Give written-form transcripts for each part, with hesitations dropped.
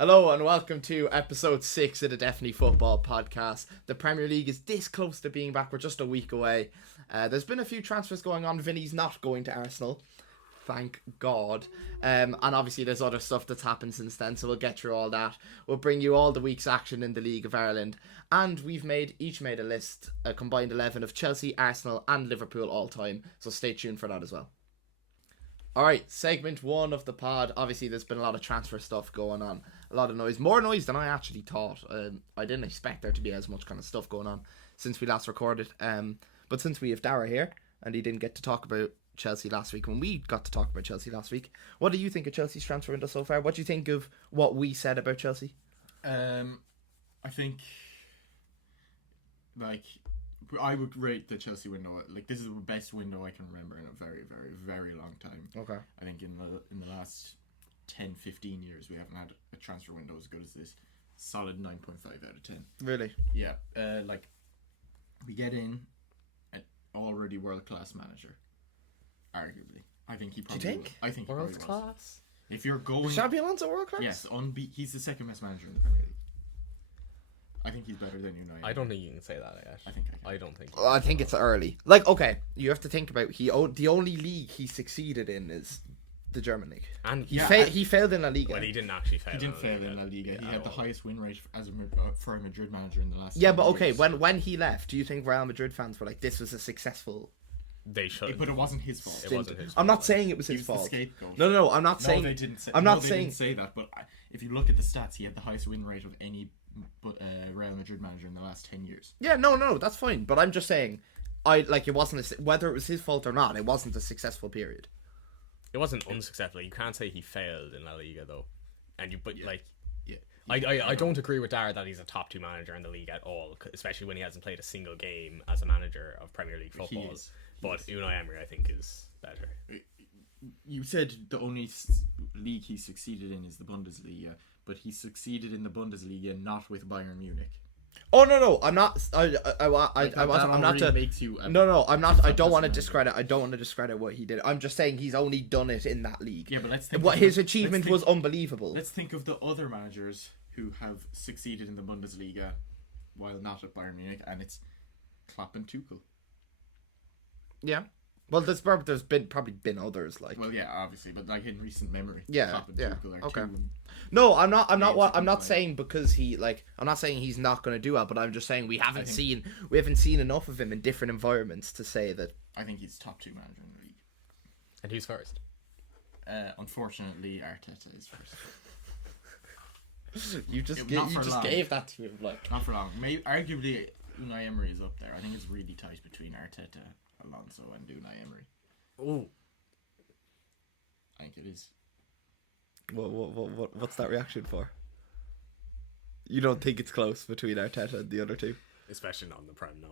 Hello and welcome to episode 6 of the Definitely Football podcast. The Premier League is this close to being back. We're just a week away. There's been a few transfers going on. Vinny's not going to Arsenal. Thank God. And obviously there's other stuff that's happened since then, so we'll get through all that. We'll bring you all the week's action in the League of Ireland. And we've each made a list, a combined 11 of Chelsea, Arsenal and Liverpool all time. So stay tuned for that as well. Alright, segment 1 of the pod. Obviously there's been a lot of transfer stuff going on. A lot of noise. More noise than I actually thought. I didn't expect there to be as much kind of stuff going on since we last recorded. But since we have Daragh here, and he didn't get to talk about Chelsea last week, when we got to talk about Chelsea last week, what do you think of Chelsea's transfer window so far? What do you think of what we said about Chelsea? I think, I would rate the Chelsea window, this is the best window I can remember in a very, very, very long time. Okay. I think in the last 10-15 years we haven't had a transfer window as good as this. Solid 9.5 out of 10. Really? Yeah. We get in an already world-class manager, arguably. I think he probably... Do you think? I think he world probably class? was. If you're going... Xabi Alonso world class? Yes, he's the second best manager in the Premier League. I think he's better than Unai. I don't think you can say that, Ash. I think I can. I don't think. I think it's early. Okay, you have to think about the only league he succeeded in is the German league. And He failed in La Liga. Well, he didn't actually fail. He didn't fail in La Liga. He had the highest win rate for a Madrid manager in the last. Yeah, but 10 okay, years. when he left, do you think Real Madrid fans were like, this was a successful... They should. But it wasn't his fault. It wasn't his I'm not fault. saying it was He his was the fault. scapegoat. No, I'm not saying... No, they didn't say. I'm not they saying... didn't say that. But if you look at the stats, he had the highest win rate of any Real Madrid manager in the last 10 years. Yeah, no, that's fine. But I'm just saying, it wasn't whether it was his fault or not. It wasn't a successful period. It wasn't unsuccessful. You can't say he failed in La Liga though. Yeah. I don't agree with Daragh that he's a top 2 manager in the league at all, especially when he hasn't played a single game as a manager of Premier League football. But Unai Emery, I think, is better. You said the only league he succeeded in is the Bundesliga, but he succeeded in the Bundesliga not with Bayern Munich. Oh no, I'm not. I wasn't. I'm not to. Makes you No, I'm not. I don't want to discredit. I don't want to discredit what he did. I'm just saying he's only done it in that league. Yeah, but let's think. His achievement was unbelievable. Let's think of the other managers who have succeeded in the Bundesliga while not at Bayern Munich, and it's Klopp and Tuchel. Yeah. Well, there's probably been others Well, yeah, obviously, but in recent memory, yeah, Klopp and Tuchel are okay. two. No, I'm not saying because I'm not saying he's not going to do well, but I'm just saying we haven't seen enough of him in different environments to say that. I think he's top 2 manager in the league. And who's first? Unfortunately, Arteta is first. You just gave that to him Not for long. Maybe arguably Unai Emery is up there. I think it's really tight between Arteta, Alonso, and Unai Emery. Oh, I think it is. What's that reaction for? You don't think it's close between Arteta and the other two? especially not in the Prem. No,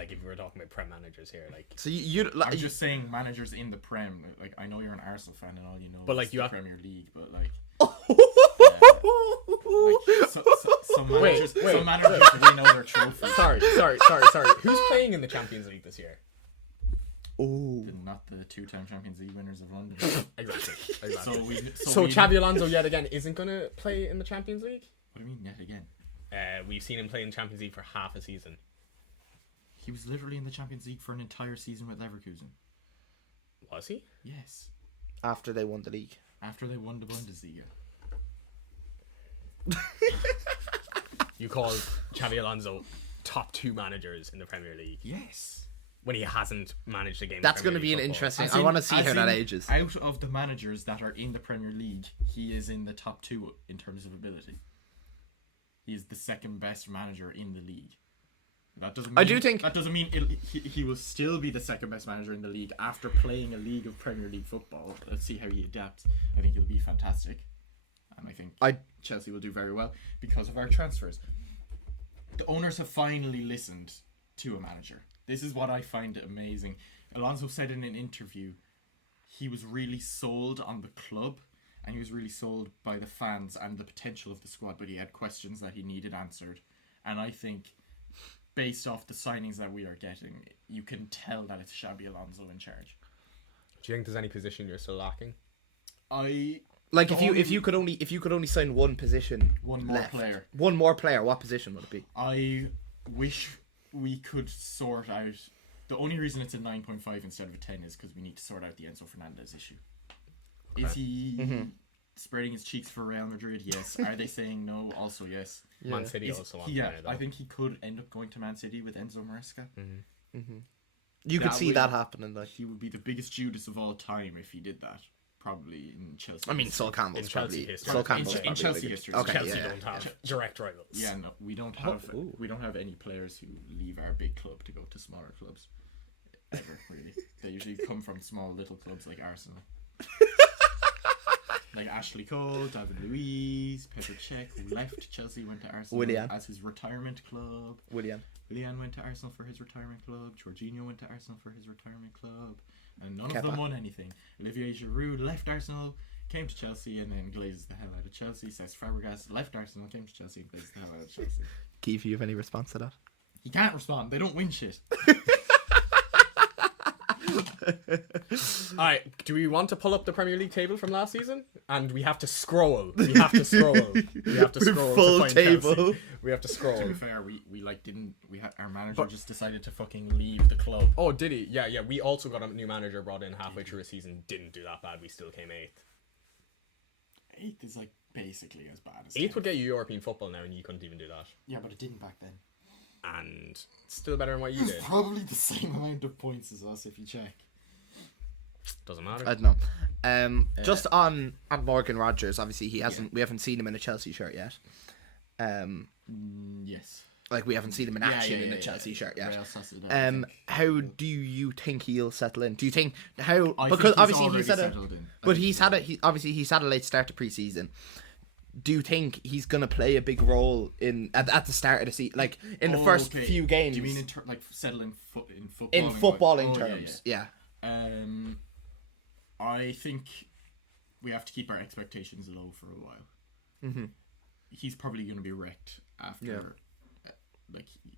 if we were talking about Prem managers here, So I'm just saying managers in the Prem. I know you're an Arsenal fan and all you know. But is the Premier League, but some managers we know their trophies. Sorry. Who's playing in the Champions League this year? Oh, Not the 2-time Champions League winners of London. Exactly. So Xabi Alonso yet again isn't going to play in the Champions League? What do you mean yet again? We've seen him play in Champions League for half a season. He was literally in the Champions League for an entire season with Leverkusen. Was he? Yes. after they won the league. After they won the Bundesliga. You call Xabi Alonso top 2 managers in the Premier League? Yes. When he hasn't managed a game. That's going to be an interesting. I want to see how that ages. Out of the managers that are in the Premier League, he is in the top 2 in terms of ability. He is the second best manager in the league. That doesn't mean, that doesn't mean he will still be the second best manager in the league after playing a league of Premier League football. Let's see how he adapts. I think he'll be fantastic, and I think Chelsea will do very well because of our transfers. The owners have finally listened to a manager. This is what I find amazing. Alonso said in an interview he was really sold on the club and he was really sold by the fans and the potential of the squad, but he had questions that he needed answered. And I think based off the signings that we are getting, you can tell that it's Xabi Alonso in charge. Do you think there's any position you're still lacking? I Like if you could only sign one position, one more player, what position would it be? I wish we could sort out. The only reason it's a 9.5 instead of a 10 is because we need to sort out the Enzo Fernandez issue. Okay. Is he spreading his cheeks for Real Madrid? Yes. Are they saying no? Also yes. Yeah. Man City also wants him. I think he could end up going to Man City with Enzo Maresca. You could see that happening. Like he would be the biggest Judas of all time if he did that. Probably in Chelsea. I mean, Sol Campbell's probably in Chelsea history. Okay, Chelsea don't have direct rivals. Yeah, no, we don't have any players who leave our big club to go to smaller clubs. Ever really? They usually come from small little clubs like Arsenal. Like Ashley Cole, David Luiz, Petr Cech, who left Chelsea, went to Arsenal as his retirement club. Willian went to Arsenal for his retirement club. Jorginho went to Arsenal for his retirement club. And none of them won anything. Olivier Giroud left Arsenal, came to Chelsea, and then glazes the hell out of Chelsea. Cesc Fabregas left Arsenal, came to Chelsea, and glazes the hell out of Chelsea. Keith, you have any response to that? He can't respond. They don't win shit. Alright, do we want to pull up the Premier League table from last season? And we have to scroll. We have to scroll full to find table. Chelsea. We have to scroll. To be fair, we had our manager just decided to fucking leave the club. Oh, did he? Yeah. We also got a new manager brought in halfway through a season. Didn't do that bad. We still came 8th. 8th is like basically as bad as 8th would get you European football now, and you couldn't even do that. Yeah, but it didn't back then. And still better than what you did. Probably the same amount of points as us if you check. Doesn't matter. I don't know. Just on Morgan Rogers, obviously we haven't seen him in a Chelsea shirt yet. Yes. Like we haven't seen him in action in a Chelsea shirt yet. How do you think he'll settle in? Do you think because obviously he's had a late start to pre-season. Do you think he's gonna play a big role at the start of the season, like in the first few games? Do you mean settle in football? In footballing terms, yeah. I think we have to keep our expectations low for a while. He's probably going to be wrecked after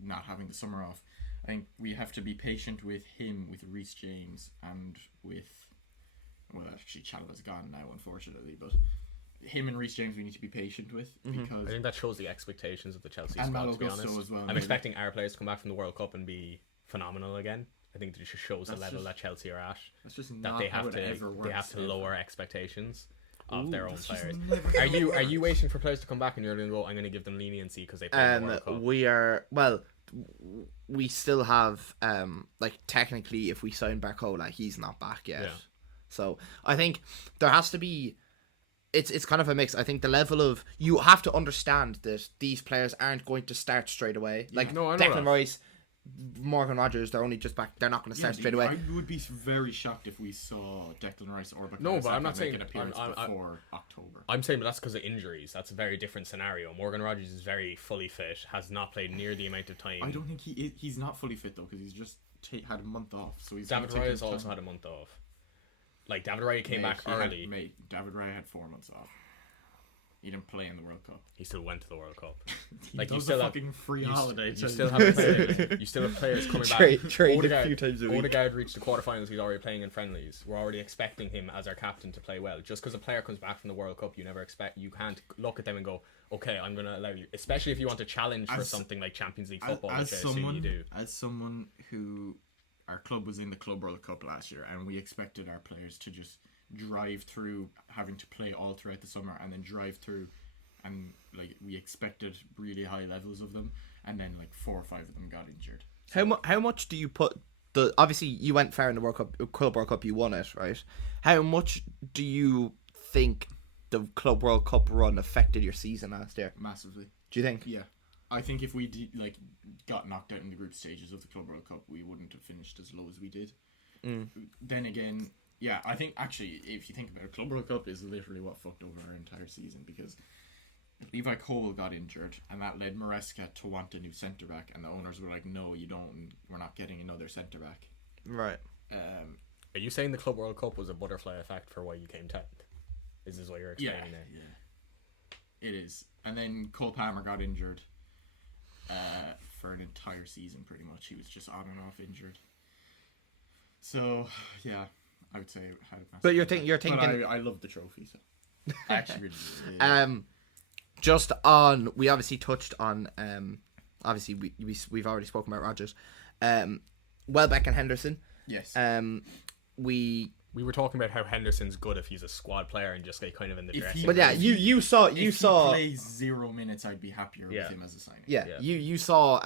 not having the summer off. I think we have to be patient with him, with Reece James, and with actually Chalobah's gone now, unfortunately, but him and Reece James we need to be patient with because I think that shows the expectations of the Chelsea and squad. To be honest, as well, I'm expecting our players to come back from the World Cup and be phenomenal again. I think that just shows the level that Chelsea are at. That's just that not they have how to it ever works, they have to lower expectations of their own players. Are you waiting for players to come back and you're going to go, I'm going to give them leniency because they played the World Cup? We still have technically if we sign Barcola, he's not back yet. Yeah. So I think there has to be. It's kind of a mix. I think the level of you have to understand that these players aren't going to start straight away. I know Declan Rice, Morgan Rogers, they're only just back. They're not going to start straight away. I would be very shocked if we saw Declan Rice or but I'm not saying an appearance before October. I'm saying, but that's because of injuries. That's a very different scenario. Morgan Rogers is very fully fit, has not played near the amount of time. I don't think he's not fully fit though because he's just had a month off. So David Raya has also had a month off. Like David Raya came back early. David Raya had 4 months off. He didn't play in the World Cup. He still went to the World Cup. You still have fucking free holiday. You still have players coming back. Trade a few times a week. Odegaard reached the quarterfinals. He's already playing in friendlies. We're already expecting him as our captain to play well. Just because a player comes back from the World Cup, you can't look at them and go, okay, I'm going to allow you. Especially if you want to challenge for something like Champions League football, which I assume you do. As someone who, our club was in the Club World Cup last year, and we expected our players to just drive through having to play all throughout the summer and then drive through, and we expected really high levels of them, and then 4 or 5 of them got injured. So, how much do you put obviously you went far in the World Cup, Club World Cup, you won it, right? How much do you think the Club World Cup run affected your season last year? Massively. Do you think? Yeah. I think if we got knocked out in the group stages of the Club World Cup, we wouldn't have finished as low as we did. Then again, yeah, I think actually, if you think about it, Club World Cup is literally what fucked over our entire season because Levi Cole got injured, and that led Maresca to want a new centre back, and the owners were like, "No, you don't. We're not getting another centre back." Right. Are you saying the Club World Cup was a butterfly effect for why you came 10th? Is this what you're explaining there? Yeah. It is. And then Cole Palmer got injured for an entire season, pretty much. He was just on and off injured. So, yeah, I would say it had a massive But you're thinking... But I love the trophy, so... I actually really do. Yeah. Just on, we obviously touched on, obviously we've already spoken about Rodgers. Welbeck and Henderson. Yes. We were talking about how Henderson's good if he's a squad player and just like kind of in the dressing. But yeah, you saw if he plays 0 minutes, I'd be happier with him as a signing. Yeah. You saw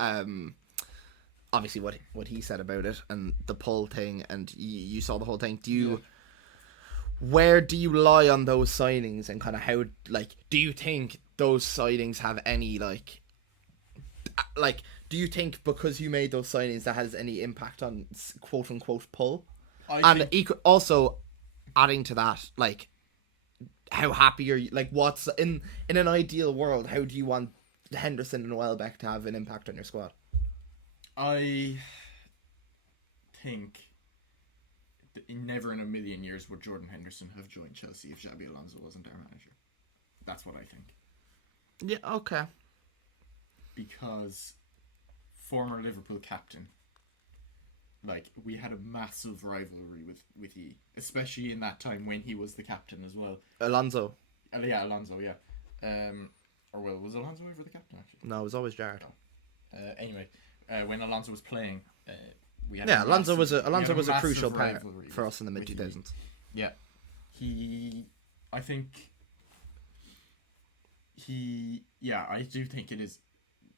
obviously what he said about it and the pull thing, and you saw the whole thing. Where do you lie on those signings, and kind of how, like, do you think those signings have any like do you think because you made those signings that has any impact on quote unquote pull? Also adding to that, like, how happy are you, like, what's in an ideal world, how do you want Henderson and Welbeck to have an impact on your squad? I think never in a million years would Jordan Henderson have joined Chelsea if Xabi Alonso wasn't our manager. That's what I think. Yeah, okay. Because former Liverpool captain, like, we had a massive rivalry with he, especially in that time when he was the captain as well. Alonso. Alonso, yeah. Was Alonso ever the captain, actually? No, it was always Jared. Anyway, when Alonso was playing, we had Alonso was a crucial part for us in the mid-2000s. Yeah. I do think it is,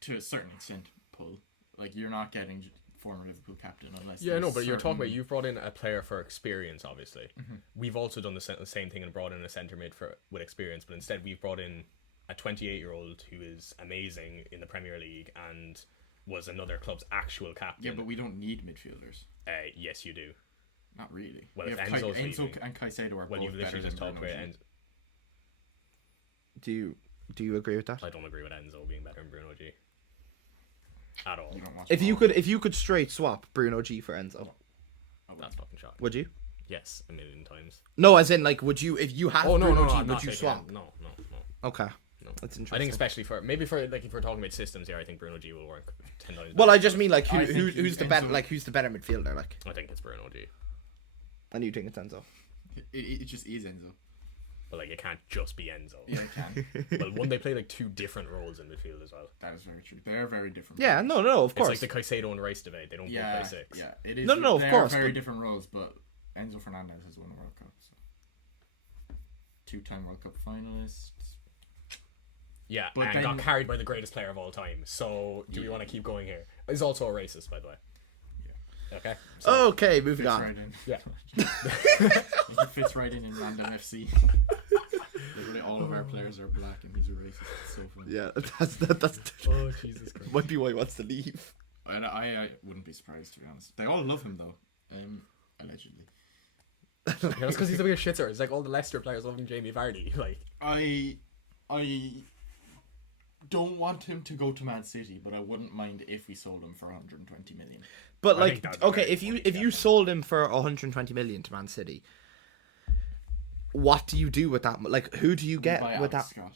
to a certain extent, pull. Like, you're not getting former Liverpool captain unless... Yeah, no, but you're talking about, you've brought in a player for experience, obviously. Mm-hmm. We've also done the same thing and brought in a centre mid with experience, but instead we've brought in a 28-year-old who is amazing in the Premier League and was another club's actual captain. Yeah, but we don't need midfielders. Yes, you do. Not really. Well, if Enzo and Caicedo are both better than Bruno G. Do you agree with that? I don't agree with Enzo being better than Bruno G. At all. If you could straight swap Bruno G for Enzo, that's fucking shocking. Would you? Yes, a million times. No, as in, like, would you, if you had Bruno G, would you swap? No. Okay. No. That's interesting. I think especially for if we're talking about systems here, I think Bruno G will work 10 times. Well, I just mean, like, who's the better midfielder, like? I think it's Bruno G. And you think it's Enzo? It just is Enzo. But, like, it can't just be Enzo. Yeah, it can. Well, they play like two different roles in midfield as well. That is very true. They are very different. Yeah, roles. No, of course. It's like the Caicedo and Rice debate. They don't both play six. Yeah, it is. No, of course. They are very different roles, but Enzo Fernandez has won a World Cup. So. 2-time World Cup finalist. Yeah, but and got carried by the greatest player of all time. So, do we want to keep going here? He's also a racist, by the way. Yeah. Okay. So okay, moving on. Right in. Yeah. He fits right in Random FC. Literally all of our players are black and he's a racist. It's so funny. Yeah, that's oh, Jesus Christ. Might be why he wants to leave. I wouldn't be surprised, to be honest. They all love him, though. Allegedly. Yeah, that's because he's the biggest shitter. It's like all the Leicester players loving Jamie Vardy. Like, I don't want him to go to Man City, but I wouldn't mind if we sold him for 120 million. But, like, okay, if you sold him for 120 million to Man City, what do you do with that? Like, who do you get with that? Scott.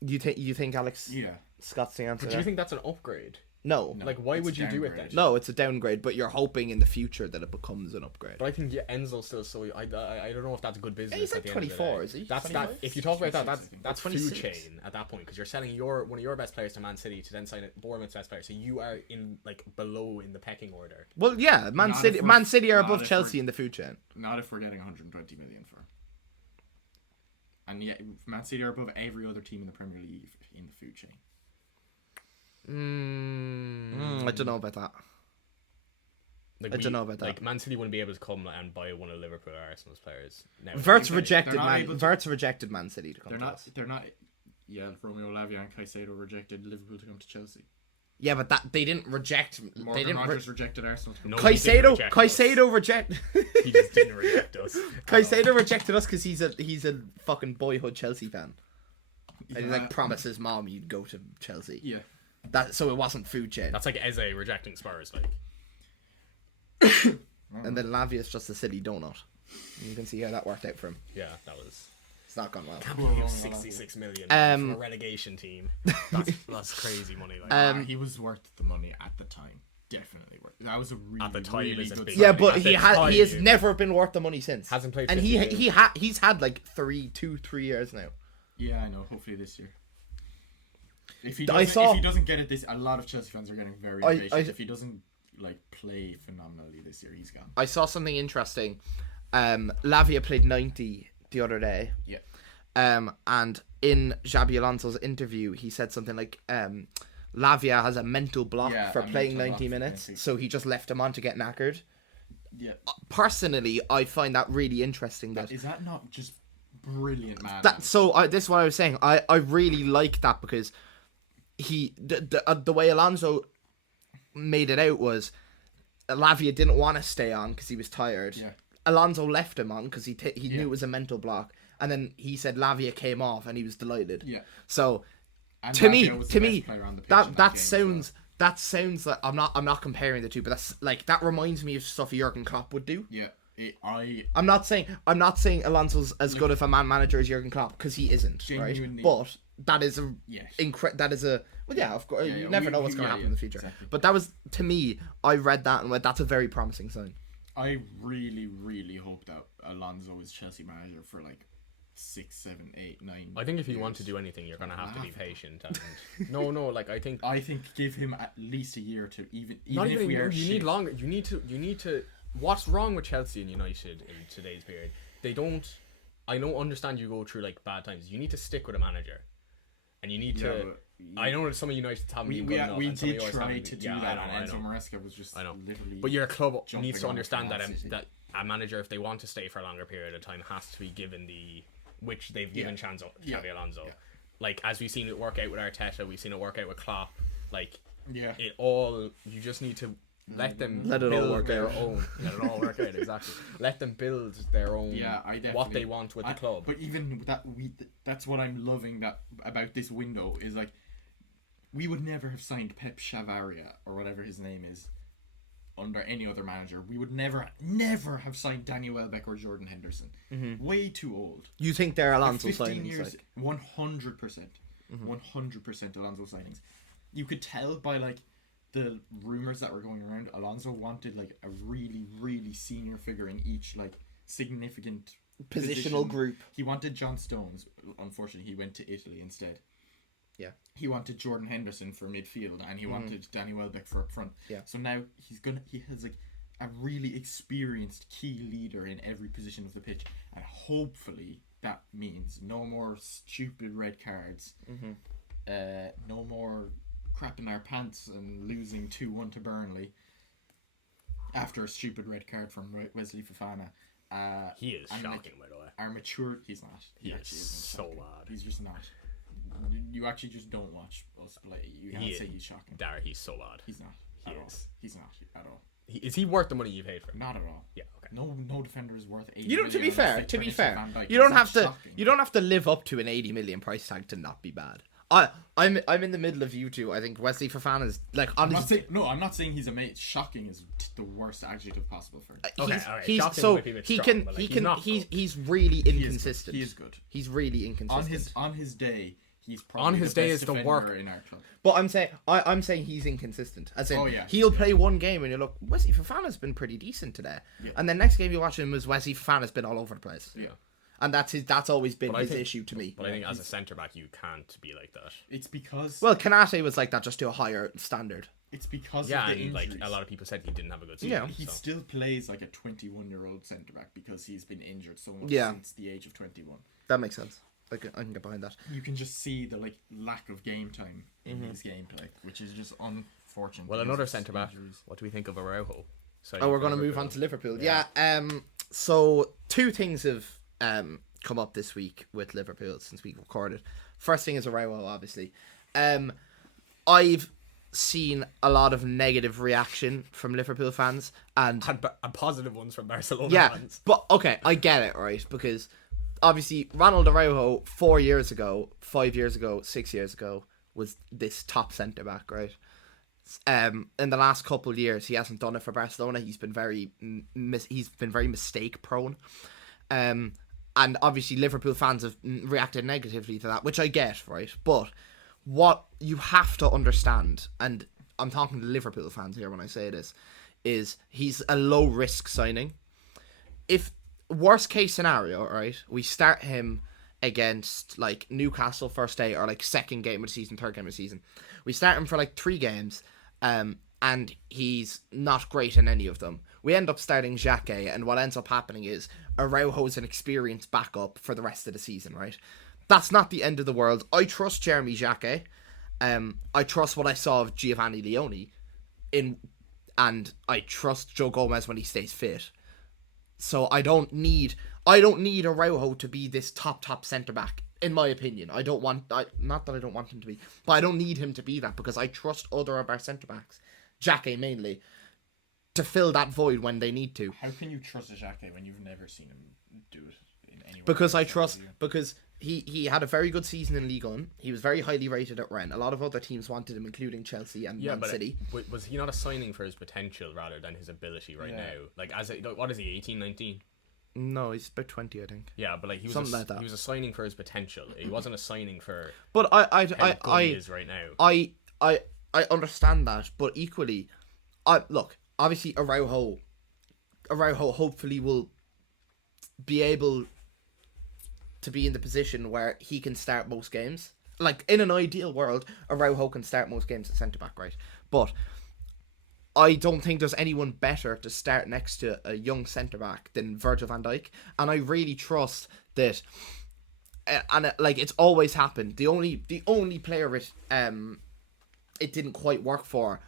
You think Alex? Yeah. Scott's the answer. But do you think that's an upgrade? No. Like, why would you do it then? No, it's a downgrade, but you're hoping in the future that it becomes an upgrade. But I think Enzo's still so... I don't know if that's good business. He's like 24, is he? That's that. If you talk about that's food chain at that point, because you're selling one of your best players to Man City to then sign Bournemouth's best player, so you are in, like, below in the pecking order. Well, yeah, Man City are above Chelsea in the food chain. Not if we're getting 120 million for. And yet, Man City are above every other team in the Premier League in the food chain. I don't know about that. Like, I don't know about that. Like, Man City wouldn't be able to come and buy one of Liverpool or Arsenal's players. Verts rejected Man City to come to us. They're not. Yeah, Romeo Lavia and Caicedo rejected Liverpool to come to Chelsea. Yeah, but they didn't reject. Morgan Rogers rejected Arsenal. No, Caicedo reject. He just didn't reject us. Caicedo rejected us because he's a fucking boyhood Chelsea fan. Yeah. And he like promised his mom you'd go to Chelsea. Yeah. So it wasn't food chain. That's like Eze rejecting Spurs, like. And then Lavia's just a silly donut. And you can see how that worked out for him. Yeah, that was. It's not gone well. Can't believe 66 million from a relegation team. That's crazy money. Like. He was worth the money at the time. definitely worth. That was a really, at the time, really isn't good big. signing. Yeah, but At he the has time, never been worth the money since. Hasn't played. And 50 games. he's had like 3 years now. Yeah, I know. Hopefully this year. If he doesn't get it this, a lot of Chelsea fans are getting very impatient. If he doesn't like play phenomenally this year, he's gone. I saw something interesting. Lavia played 90 the other day. Yeah. And in Xabi Alonso's interview, he said something like, Lavia has a mental block for playing 90 minutes, so he just left him on to get knackered. Yeah. Personally, I find that really interesting. Is that not just brilliant, man? This is what I was saying. I really like that because the way Alonso made it out was Lavia didn't want to stay on because he was tired. Yeah. Alonso left him on because he knew it was a mental block, and then he said Lavia came off and he was delighted. Yeah. So and to me, that sounds like I'm not comparing the two, but that's like that reminds me of stuff Jurgen Klopp would do. Yeah. I'm not saying Alonso's as good of a manager as Jurgen Klopp because he isn't, right? But that is of course you never know what's going to happen in the future. Exactly. But that was, to me, I read that and went, that's a very promising sign. I really, really hope that Alonso is Chelsea manager for like 6, 7, 8, 9. I think if you want to do anything, you're gonna have to be patient. And like I think give him at least a year or two. Even if we are you need longer. You need to. What's wrong with Chelsea and United in today's period? They don't. I don't understand. You go through like bad times. You need to stick with a manager, and you need to. I know that some of United haven't been good enough. We did try to do that, and Enzo Maresca was just literally. But your club needs to understand that a manager, if they want to stay for a longer period of time, has to be given which they've given chance of Xabi Alonso. Yeah. Like, as we've seen it work out with Arteta, we've seen it work out with Klopp. Like, you just need to let it all work out, exactly. Let them build their own, what they want with the club. But even with that, that's what I'm loving about this window is like, we would never have signed Pep Chavaria or whatever his name is under any other manager. We would never have signed Danny Welbeck or Jordan Henderson. Mm-hmm. Way too old. You think they're Alonso 15 signings? Years, 100%. 100% Alonso signings. You could tell by like the rumors that were going around, Alonso wanted like a really, really senior figure in each like significant positional group. He wanted John Stones. Unfortunately, he went to Italy instead. Yeah. He wanted Jordan Henderson for midfield, and he wanted Danny Welbeck for up front. Yeah. So now he has like a really experienced key leader in every position of the pitch, and hopefully that means no more stupid red cards, no more crapping our pants and losing 2-1 to Burnley after a stupid red card from Wesley Fofana. He is shocking, by the way. Our mature, he's not. He is so bad. He's just not. You actually just don't watch us play. You can't say he's shocking. Daragh, he's so bad. He's not. He's not at all. Is he worth the money you paid for him? Not at all. Yeah. Okay. No defender is worth 80 million. million. To be fair, you don't have to live up to an 80 million price tag to not be bad. I'm in the middle of you two. I think Wesley Fofana is like I'm not saying he's amazing. Shocking is the worst adjective possible for him. He's really inconsistent. He is good. He's really inconsistent. On his day, he's probably the best defender in our club. But I'm saying he's inconsistent. As in, he'll play one game and you look, Wesley Fofana's been pretty decent today, and the next game you watch him is Wesley Fofana's been all over the place. Yeah. And that's always been his issue to me. But I think as a centre back, you can't be like that. It's because Kanate was like that, just to a higher standard. It's because of the injuries. Like a lot of people said, he didn't have a good season. Yeah, he still plays like a 21-year-old centre back because he's been injured so much since the age of 21. That makes sense. I can get behind that. You can just see the lack of game time in his gameplay, which is just unfortunate. Well, another centre back. What do we think of Araujo? We're going to move on to Liverpool. Yeah. So 2 things have come up this week with Liverpool since we recorded. First thing is Araujo, obviously. I've seen a lot of negative reaction from Liverpool fans and positive ones from Barcelona fans. But okay, I get it, right? Because obviously Ronald Araujo 4 years ago, 5 years ago, 6 years ago was this top centre back, right? In the last couple of years, he hasn't done it for Barcelona. He's been very mistake prone. And obviously Liverpool fans have reacted negatively to that, which I get, right? But what you have to understand, and I'm talking to Liverpool fans here when I say this, is he's a low risk signing. If worst case scenario, right, we start him against like Newcastle first day or like second game of the season, third game of the season. We start him for like 3 games, and he's not great in any of them. We end up starting Xhaka, and what ends up happening is Araujo's an experienced backup for the rest of the season, right? That's not the end of the world. I trust Jeremy Xhaka. I trust what I saw of Giovanni Leone, and I trust Joe Gomez when he stays fit. So I don't need Araujo to be this top centre back, in my opinion. Not that I don't want him to be, but I don't need him to be that because I trust other of our centre backs, Xhaka mainly, to fill that void when they need to. How can you trust Xhaka when you've never seen him do it in any way? Because he had a very good season in Ligue 1. He was very highly rated at Rennes. A lot of other teams wanted him, including Chelsea and Man City. Was he not a signing for his potential rather than his ability now? Like, what is he, 18, 19? No, he's about 20, I think. Yeah, but like he was he was a signing for his potential. He wasn't a signing for. But he is right now. I understand that, but equally, look, obviously Araujo hopefully will be able to be in the position where he can start most games. Like, in an ideal world, Araujo can start most games at centre back, right? But I don't think there's anyone better to start next to a young centre back than Virgil van Dijk, and I really trust that. And it's always happened. The only player it didn't quite work for,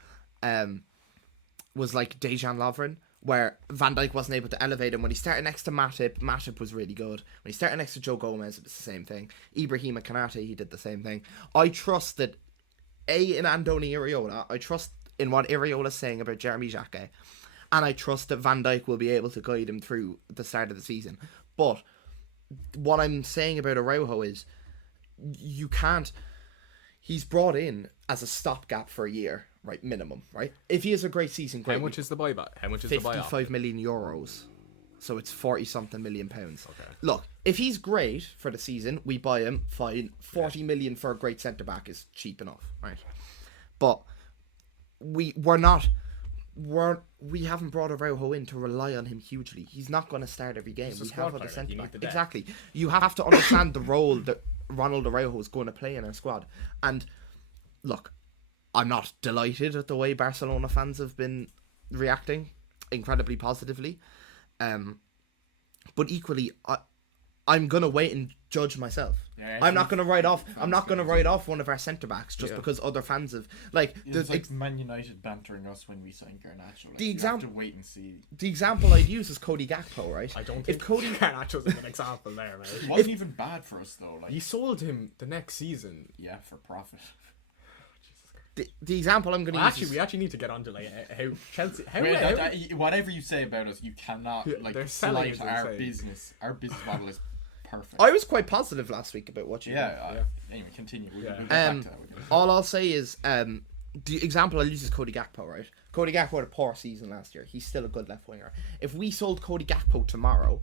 was like Dejan Lovren, where Van Dijk wasn't able to elevate him. When he started next to Matip was really good. When he started next to Joe Gomez, it was the same thing. Ibrahima Konate, he did the same thing. I trust that in Andoni Iraola, I trust in what Iraola's saying about Jeremy Xhaka, and I trust that Van Dijk will be able to guide him through the start of the season. But what I'm saying about Araujo is you can't. He's brought in as a stopgap for a year, right? Minimum, right? If he has a great season, great. How much is the buyback? How much is the buyout? 55 million euros. So it's 40-something million pounds. Okay. Look, if he's great for the season, we buy him, fine. 40 million for a great centre-back is cheap enough, right? But we haven't brought Araujo in to rely on him hugely. He's not going to start every game. We have other centre-back. Exactly. You have to understand the role that Ronald Araujo is going to play in our squad. And look, I'm not delighted at the way Barcelona fans have been reacting incredibly positively. But equally, I'm gonna wait and judge myself. Yeah, I'm not gonna write off one of our centre backs just because other fans have It's like Man United bantering us when we signed Garnacho. Like, you have to wait and see. The example I'd use is Cody Gakpo, right? I don't think Cody Garnacho's an example there, man. It wasn't even bad for us though. Like, you sold him the next season. Yeah, for profit. The example I'm going to use. We actually need to get on to how Chelsea. Whatever you say about us, you cannot slight our business. Our business model is perfect. I was quite positive last week about what you. Anyway, continue. We'll get back to that. All I'll say is the example I'll use is Cody Gakpo, right? Cody Gakpo had a poor season last year. He's still a good left winger. If we sold Cody Gakpo tomorrow,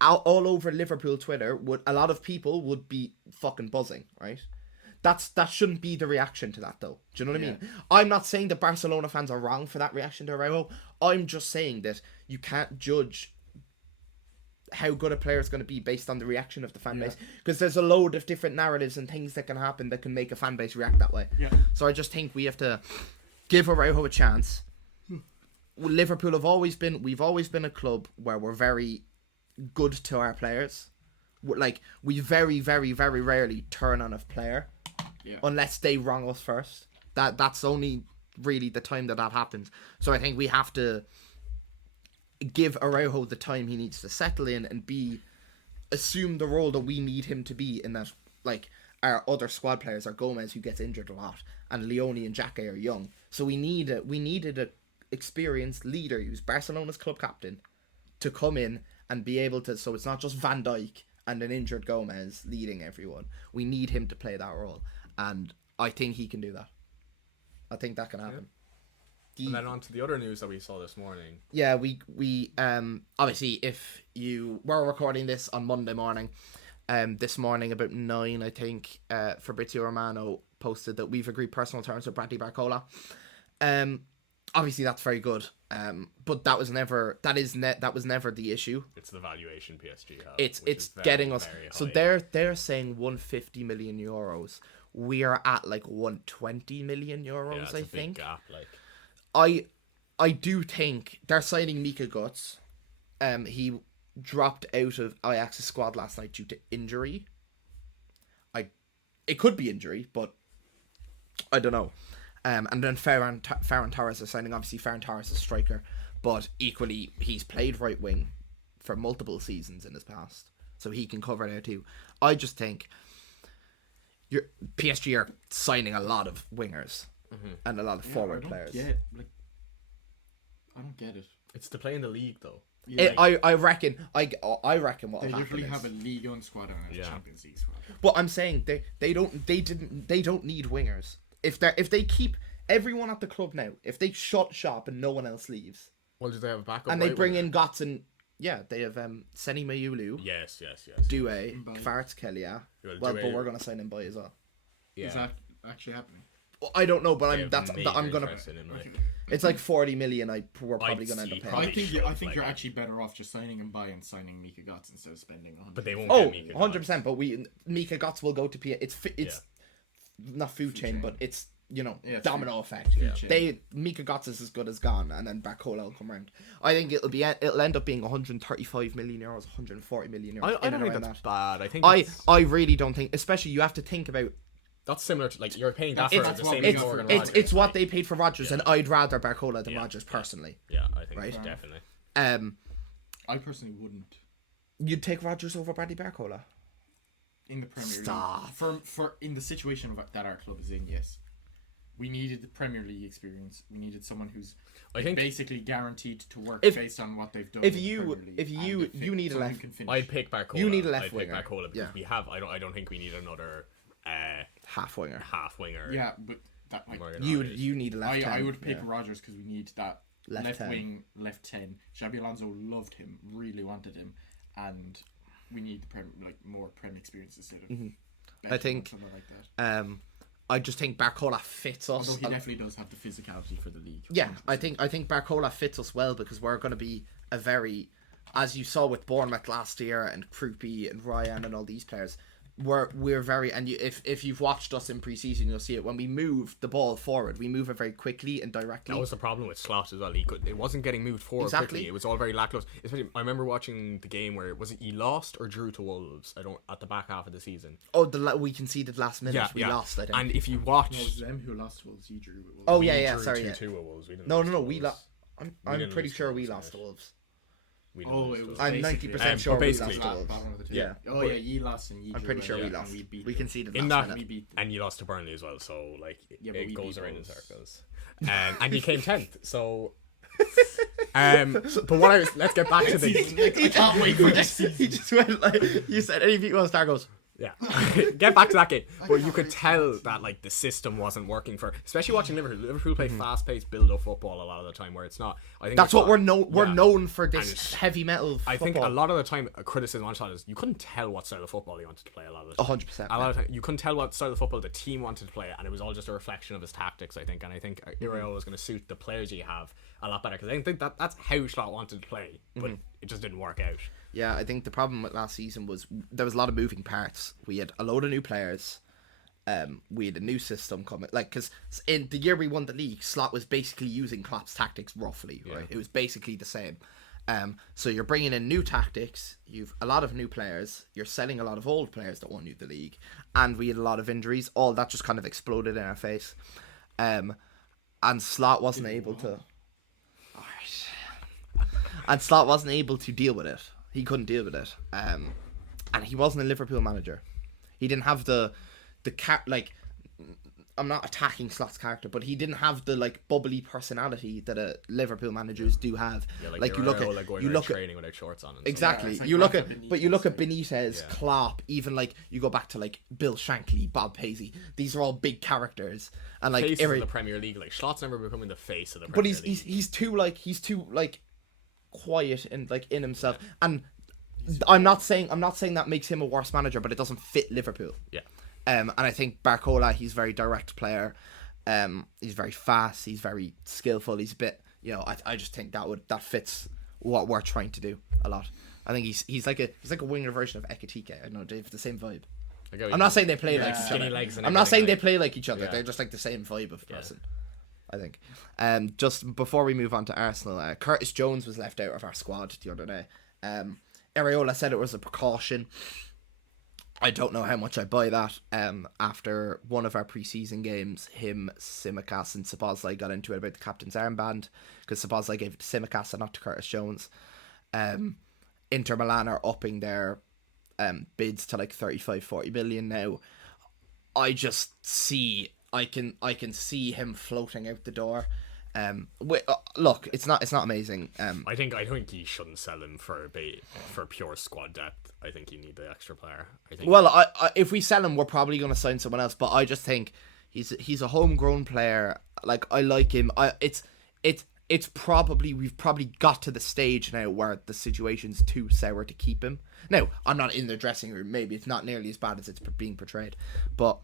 all over Liverpool Twitter, a lot of people would be fucking buzzing, right? That shouldn't be the reaction to that, though. Do you know what I mean? I'm not saying that Barcelona fans are wrong for that reaction to Araujo. I'm just saying that you can't judge how good a player is going to be based on the reaction of the fan base, because there's a load of different narratives and things that can happen that can make a fan base react that way. So I just think we have to give Araujo a chance. Liverpool we've always been a club where we're very good to our players. We very, very, very rarely turn on a player. Unless they wrong us first. That's only really the time that happens. So I think we have to give Araujo the time he needs to settle in and assume the role that we need him to be, in that our other squad players are Gomez, who gets injured a lot, and Leone and Xhaka are young. So we needed a experienced leader who's Barcelona's club captain to come in and be able to, so it's not just Van Dijk and an injured Gomez leading everyone. We need him to play that role. And I think he can do that. I think that can happen. And then on to the other news that we saw this morning. Yeah, we obviously, if we're recording this on Monday morning, this morning about 9, I think, Fabrizio Romano posted that we've agreed personal terms with Bradley Barcola. Obviously that's very good. But that was never the issue. It's the valuation PSG have. It's getting us. So they're saying 150 million euros. We are at like 120 million euros. I think. Big gap, like. I do think they're signing Mika Guts. He dropped out of Ajax's squad last night due to injury. It could be injury, but I don't know. And then Ferran Torres is signing. Obviously, Ferran Torres is a striker, but equally, he's played right wing for multiple seasons in his past, so he can cover there too. I just think PSG are signing a lot of wingers and a lot of forward players. I don't get it. It's to play in the league, though. Yeah. I reckon what they will literally happen have a League One squad and a Champions League squad. But I'm saying they don't need wingers. If they keep everyone at the club now, if they shut shop and no one else leaves, well, do they have a backup? And they bring in Götze and they have Seni Mayulu. Yes. Due, Kvaratskhelia. Well, but we're gonna sign him by as well. Yeah. Is that actually happening? Well, I don't know, but I'm gonna. It's like 40 million. We're probably gonna end up paying. I think you're actually better off just signing him by and signing Mika Götze instead of spending 100. But they won't. 100%. But Mika Götze will go to PA. It's not food chain, but it's domino effect. Yeah. Mika Götze is as good as gone, and then Barcola will come around. I think it'll end up being 135 million euros, 140 million euros. I don't think that's bad. I really don't think. Especially you have to think about. That's similar to, like, you're paying that for the same as Morgan Rodgers. It's what they paid for Rodgers, and I'd rather Barcola than Rodgers personally. Yeah, I think definitely. I personally wouldn't. You'd take Rodgers over Bradley Barcola? In the Premier League. For in the situation that our club is in, yes. We needed the Premier League experience. We needed someone who's basically guaranteed to work based on what they've done. If you need a left, I'd pick Barcola. You need a left winger. I'd pick Barcola because we have. I don't think we need another. Half winger. Yeah, but that you need a left. I would pick Rodgers because we need that left wing, left 10. Xabi Alonso loved him, really wanted him, and we need more Prem experience instead of. I think. Like that. I just think Barcola fits us. Although he definitely does have the physicality for the league. 100%. Yeah, I think Barcola fits us well because we're going to be a very, as you saw with Bournemouth last year and Krupi and Ryan and all these players. We're very, and if you've watched us in pre-season, you'll see it. When we move the ball forward, we move it very quickly and directly. That was the problem with Slot as well. It wasn't getting moved forward quickly. It was all very lackluster. Especially, I remember watching the game where he lost or drew to Wolves. At the back half of the season. Oh, we conceded last minute. We lost. I think. And if you watch, it was them who lost to Wolves. You drew. Wolves. Oh sorry. 2-2 with Wolves. No. We lost. I'm pretty sure we lost to Wolves. I'm 90% sure we lost to Wolves. Yeah. Oh yeah, you lost and you drew. I'm pretty sure we lost. We conceded in last that, minute. And you lost to Burnley as well. So it goes around in circles. And you came 10th. So. But let's get back to the. I can't wait for this season. He just went you said any people on Star goes. Yeah, get back to that game. But you could tell that the system wasn't working especially watching Liverpool. Liverpool play fast-paced, build-up football a lot of the time, where it's not. I think that's what we're known for. This heavy metal. Football. I think a lot of the time, a criticism on Shot is you couldn't tell what style of football he wanted to play. A lot of the time, 100%. A lot of the time, you couldn't tell what style of football the team wanted to play, and it was all just a reflection of his tactics. I think Iraola was going to suit the players you have a lot better because I think that's how Slot wanted to play, but it just didn't work out. Yeah, I think the problem with last season was there was a lot of moving parts. We had a load of new players. We had a new system coming. Because in the year we won the league, Slot was basically using Klopp's tactics roughly, right? It was basically the same. So you're bringing in new tactics. You've a lot of new players. You're selling a lot of old players that won you the league. And we had a lot of injuries. All that just kind of exploded in our face. And Slot wasn't able to... And Slot wasn't able to deal with it. He couldn't deal with it, and he wasn't a Liverpool manager. He didn't have the I'm not attacking Slot's character, but he didn't have the bubbly personality that a Liverpool managers do have. Yeah, you look at training without shorts on. Exactly. Yeah, you look at Benitez, Klopp, even you go back to Bill Shankly, Bob Paisley. These are all big characters, and faces of the Premier League. Slot's never becoming the face of the Premier League. But he's too quiet and in himself, and I'm not saying that makes him a worse manager, but it doesn't fit Liverpool. Yeah. And I think Barcola, he's a very direct player. He's very fast. He's very skillful. He's a bit, I just think that fits what we're trying to do a lot. I think he's like a winger version of Ekitike. I know they have the same vibe. I'm not saying they play like each other. I'm not saying they play like each other. They're just like the same vibe of person. I think. Just before we move on to Arsenal, Curtis Jones was left out of our squad the other day. Areola said it was a precaution. I don't know how much I buy that. After one of our pre-season games, him, Tsimikas and Szoboszlai got into it about the captain's armband, because Szoboszlai gave it to Tsimikas and not to Curtis Jones. Inter Milan are upping their bids to like 35-40 million now. I can see him floating out the door. Look, it's not amazing. I think you shouldn't sell him for pure squad depth. I think you need the extra player. Well, if we sell him, we're probably going to sign someone else. But I just think he's a homegrown player. Like, I like him. It's probably, we've probably got to the stage now where the situation's too sour to keep him. Now, I'm not in the dressing room. Maybe it's not nearly as bad as it's being portrayed, but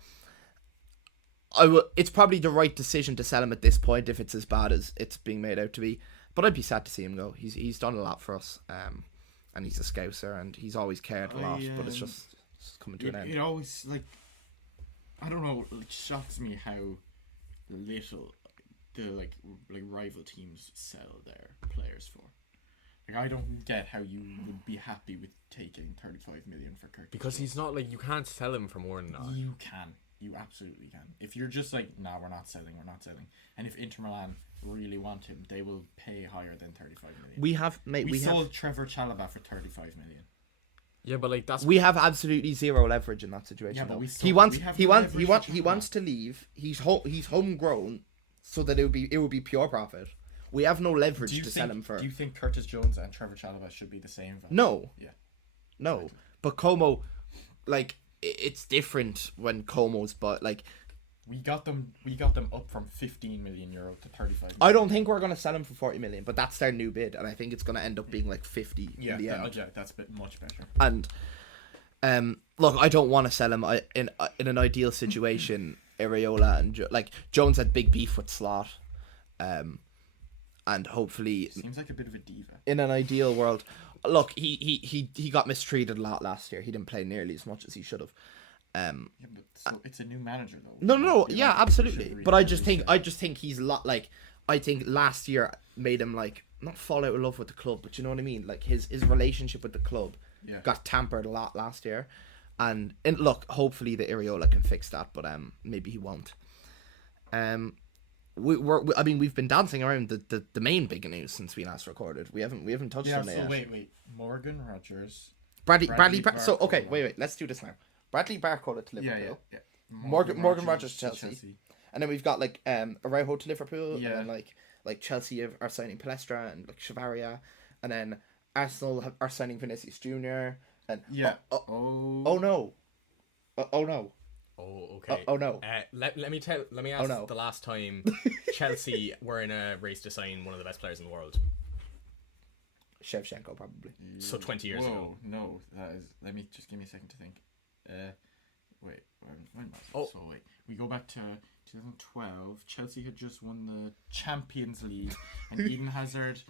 it's probably the right decision to sell him at this point if it's as bad as it's being made out to be. But I'd be sad to see him go. He's done a lot for us, and he's a Scouser, and he's always cared a lot. But it's just coming to an end. It always, like, I don't know. It shocks me how little the like rival teams sell their players for. Like, I don't get how you would be happy with taking 35 million for Curtis. Because he's not, like, you can't sell him for more than that. You can. You absolutely can. If you're just like, nah, we're not selling. And if Inter Milan really want him, they will pay higher than 35 million. We sold Trevor Chalobah for 35 million. Yeah, but like we have absolutely zero leverage in that situation. Yeah, but he wants to leave. He's homegrown, so that it would be pure profit. We have no leverage to sell him for. Do you think Curtis Jones and Trevor Chalobah should be the same value? No. Yeah. No, exactly. But Como, like, it's different when Como's, but like we got them up from 15 million euro to 35 million. I don't think we're going to sell him for 40 million, but that's their new bid, and I think it's going to end up being like 50 in the end. Yeah, that's much better. And look, I don't want to sell him. In an ideal situation, Areola and like Jones had big beef with Slot, and hopefully seems like a bit of a diva. In an ideal world, look, he got mistreated a lot last year. He didn't play nearly as much as he should have. But it's a new manager though. No, yeah, absolutely. But I just think he's like, I think last year made him like not fall out of love with the club, but you know what I mean. Like his relationship with the club got tampered a lot last year, and look, hopefully the Areola can fix that, but maybe he won't. We've been dancing around the main big news since we last recorded. We haven't touched on it yet. Wait. Morgan Rogers. Bradley so okay, wait. Let's do this now. Bradley Barcola to Liverpool. Yeah. Morgan Rogers to Chelsea. And then we've got like Araujo to Liverpool. Yeah. And then like Chelsea are signing Palestra and like Chavaria, and then Arsenal are signing Vinicius Jr. And oh no. Oh, okay. Oh no. Let me ask the last time Chelsea were in a race to sign one of the best players in the world. Shevchenko, probably. So 20 years ago. No, that is. Give me a second to think. Wait. We go back to 2012. Chelsea had just won the Champions League, and Eden Hazard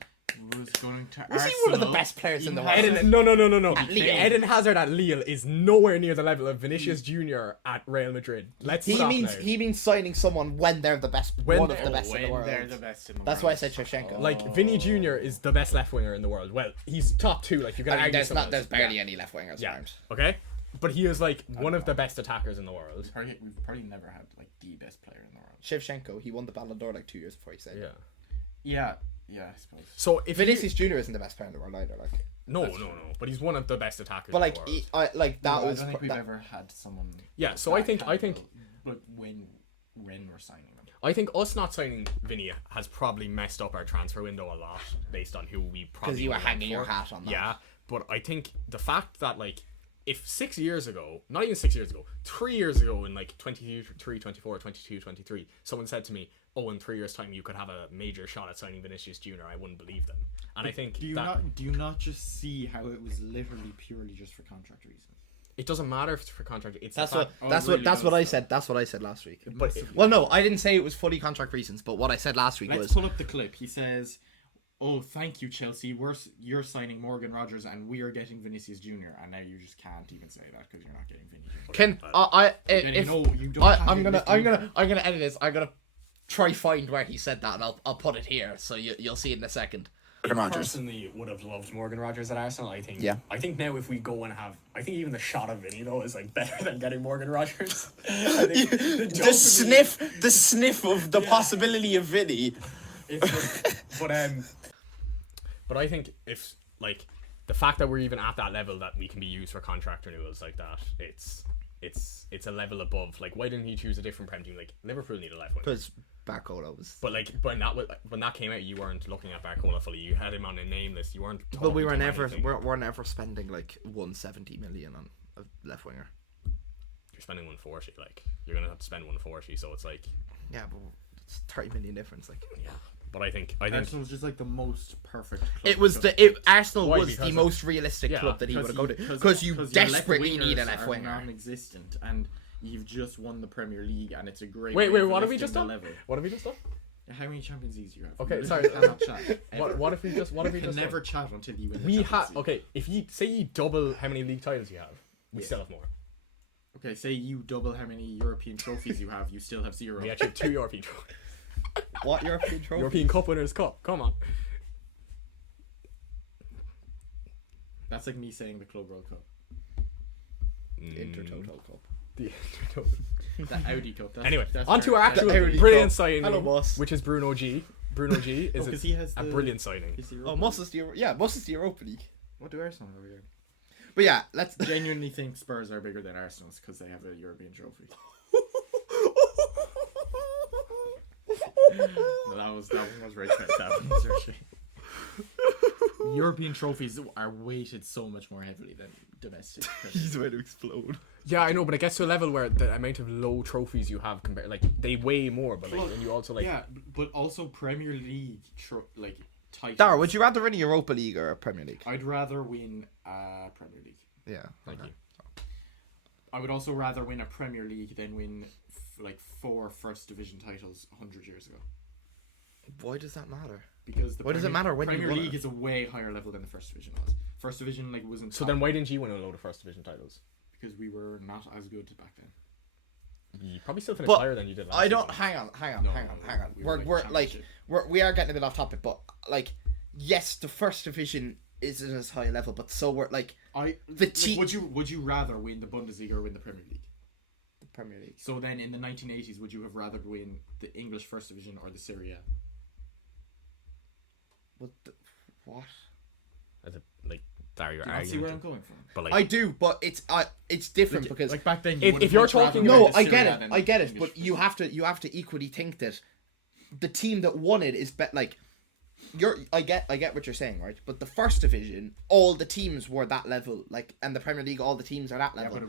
was going to Arsenal. He one of the best players in the world? No. Eden Hazard at Lille is nowhere near the level of Vinicius Jr. at Real Madrid. He means signing someone when they're the best, one of the best in the world. They're the best in the world. That's why I said Shevchenko. Like Vinny Jr. is the best left winger in the world. Well, he's top two. Like you got. There's barely any left wingers around. Okay, but he is like one of the best attackers in the world. We've probably never had like the best player in the world. Shevchenko, he won the Ballon d'Or like 2 years before he said. Yeah, I suppose. So if Vinicius Jr. isn't the best player in the world either, like. No, but he's one of the best attackers. But like, in the world. I don't think we've ever had someone. Yeah, so I think. But when we're signing them, I think us not signing Vinny has probably messed up our transfer window a lot based on who we probably. Because you were hanging your hat on that. Yeah, but I think the fact that like. If 6 years ago, not even 6 years ago, 3 years ago in like 23, 24, 22, 23, someone said to me, oh, in 3 years' time you could have a major shot at signing Vinicius Jr., I wouldn't believe them. And I think do you not just see how it was literally purely just for contract reasons? it doesn't matter if it's for contract. It's That's the what I said. That's what I said last week. But well, no, I didn't say it was fully contract reasons. But what I said last week was. Let's pull up the clip. He says, "Oh, thank you, Chelsea. You're signing Morgan Rogers, and we are getting Vinicius Jr." And now you just can't even say that because you're not getting Vinny. I'm gonna edit this. I'm gonna try find where he said that, and I'll put it here so you'll see it in a second. I personally would have loved Morgan Rogers at Arsenal. I think now if we go and have, I think even the shot of Vinny though is like better than getting Morgan Rogers. I think the sniff of the possibility of Vinny. But I think if like the fact that we're even at that level that we can be used for contract renewals like that, it's a level above. Like, why didn't he choose a different Prem team? Like, Liverpool need a left winger. Because Barcola was. But when that came out, you weren't looking at Barcola fully. You had him on a name list. You weren't. But we're never spending like 170 million on a left winger. You're spending 140. Like, you're gonna have to spend 140. So it's like. Yeah, but it's 30 million difference. Like. Yeah. But I think Arsenal's just like the most perfect club. It was Arsenal was the most realistic club that he would have go to because you desperately need a left winger. Non-existent, and you've just won the Premier League, and it's a great. Wait, what have we just done? What have we just done? How many Champions Leagues do you have? Okay, sorry. What if we just? You can never chat until you win. We have if you say you double how many league titles you have, we still have more. Okay, say you double how many European trophies you have, you still have 0. We actually have 2 European trophies. What European trophy? European Cup Winners' Cup. Come on. That's like me saying the Club World Cup. The Intertotal Cup. The Intertotal. The Audi Cup. Anyway, on to our actual brilliant signing, which is Bruno G. Bruno G is a brilliant signing. Moss is the Europa League. What do Arsenal have here? But yeah, let's genuinely think Spurs are bigger than Arsenal's because they have a European trophy. No, that one was very spectacular. European trophies are weighted so much more heavily than domestic. He's about to explode. Yeah, I know, but it gets to a level where the amount of low trophies you have compared, like they weigh more, but like, and you also like but also Premier League titles. Dar, would you rather win a Europa League or a Premier League? I'd rather win a Premier League. Yeah, thank you. I would also rather win a Premier League than win 4 First Division titles 100 years ago. Why does that matter? Because why does it matter when Premier League is a way higher level than the First Division was. First Division wasn't. So then why didn't you win a load of First Division titles? Because we were not as good back then. You probably still finished higher than you did last season. Hang on. We are getting a bit off topic, but like, yes, the First Division isn't as high level, but so we're like would you rather win the Bundesliga or win the Premier League? The Premier League. So then in the 1980s, would you have rather win the English First Division or the Serie A? What? As a Darry, you're arguing. I see where I'm going from. But I do, but it's different because back then. If you're talking, I get it, but you have to equally think that the team that won it is I get what you're saying, right? But the First Division, all the teams were that level, and the Premier League, all the teams are that level.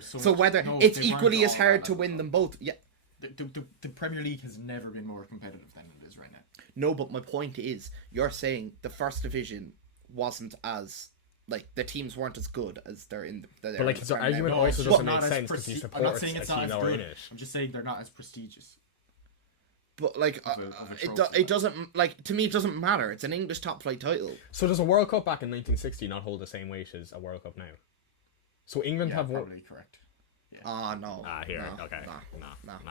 It's equally as hard to win them both. Yeah. The Premier League has never been more competitive than it is right now. No, but my point is, you're saying the First Division wasn't as the teams weren't as good as they're in. But his argument also doesn't make sense because he supports I'm not saying it's not as good. I'm just saying they're not as prestigious. But it doesn't to me it doesn't matter. It's an English top flight title. So does a World Cup back in 1960 not hold the same weight as a World Cup now? So England have probably correct. Yeah. No. Here. No, okay. No.